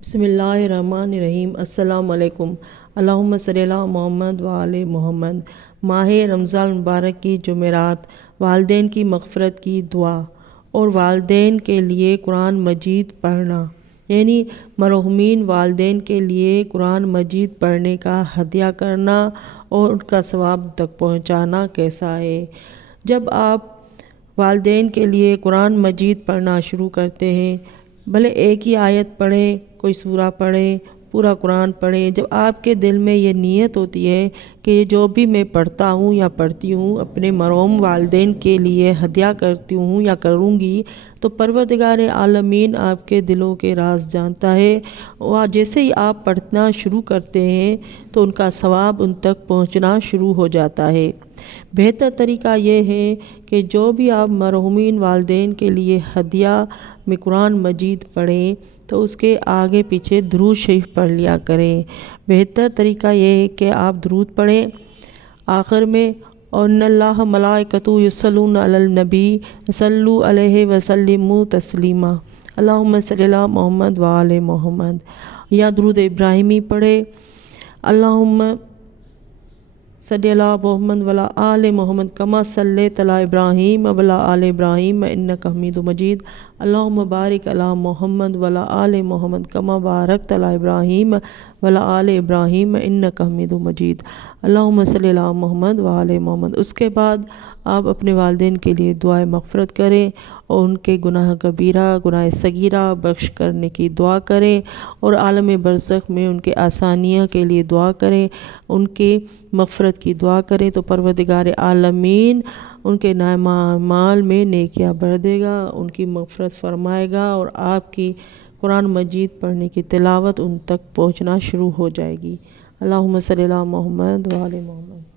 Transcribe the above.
بسم اللہ الرحمن الرحیم۔ السلام علیکم۔ اللہم صلی علی محمد و آل محمد۔ ماہ رمضان مبارک کی جمعرات، والدین کی مغفرت کی دعا اور والدین کے لیے قرآن مجید پڑھنا، یعنی مرحومین والدین کے لیے قرآن مجید پڑھنے کا ہدیہ کرنا اور ان کا ثواب تک پہنچانا کیسا ہے۔ جب آپ والدین کے لیے قرآن مجید پڑھنا شروع کرتے ہیں، بھلے ایک ہی آیت پڑھیں، کوئی سورہ پڑھیں، پورا قرآن پڑھیں، جب آپ کے دل میں یہ نیت ہوتی ہے کہ یہ جو بھی میں پڑھتا ہوں یا پڑھتی ہوں اپنے مرحوم والدین کے لیے ہدیہ کرتی ہوں یا کروں گی، تو پروردگار عالمین آپ کے دلوں کے راز جانتا ہے، اور جیسے ہی آپ پڑھنا شروع کرتے ہیں تو ان کا ثواب ان تک پہنچنا شروع ہو جاتا ہے۔ بہتر طریقہ یہ ہے کہ جو بھی آپ مرحومین والدین کے لیے ہدیہ میں قرآن مجید پڑھیں تو اس کے آگے پیچھے درود شریف پڑھ لیا کریں۔ بہتر طریقہ یہ ہے کہ آپ درود پڑھیں آخر میں، اور ان اللہ ملائکتہ یصلون علی النبی صلوا علیہ وسلموا تسلیما، اللہم صلی علی محمد و آل محمد، یا درود ابراہیمی پڑھیں، اللہم صلی علی محمد و علی آل محمد کما صلیت علی ابراہیم و علی آل ابراہیم انک حمید مجید، اللہم بارک علی محمد و علی آل محمد کما بارکت علی ابراہیم و علی آل ابراہیم انک حمید مجید، اللہم صلی علی محمد و آل محمد۔ اس کے بعد آپ اپنے والدین کے لیے دعائے مغفرت کریں اور ان کے گناہ کبیرہ گناہ صغیرہ بخش کرنے کی دعا کریں، اور عالم برزخ میں ان کے آسانیوں کے لیے دعا کریں، ان کے مغفرت کی دعا کریں، تو پروردگار عالمین ان کے نامہ اعمال میں نیکیاں بھر دے گا، ان کی مغفرت فرمائے گا، اور آپ کی قرآن مجید پڑھنے کی تلاوت ان تک پہنچنا شروع ہو جائے گی۔ اللہم صلی علی محمد و آل محمد۔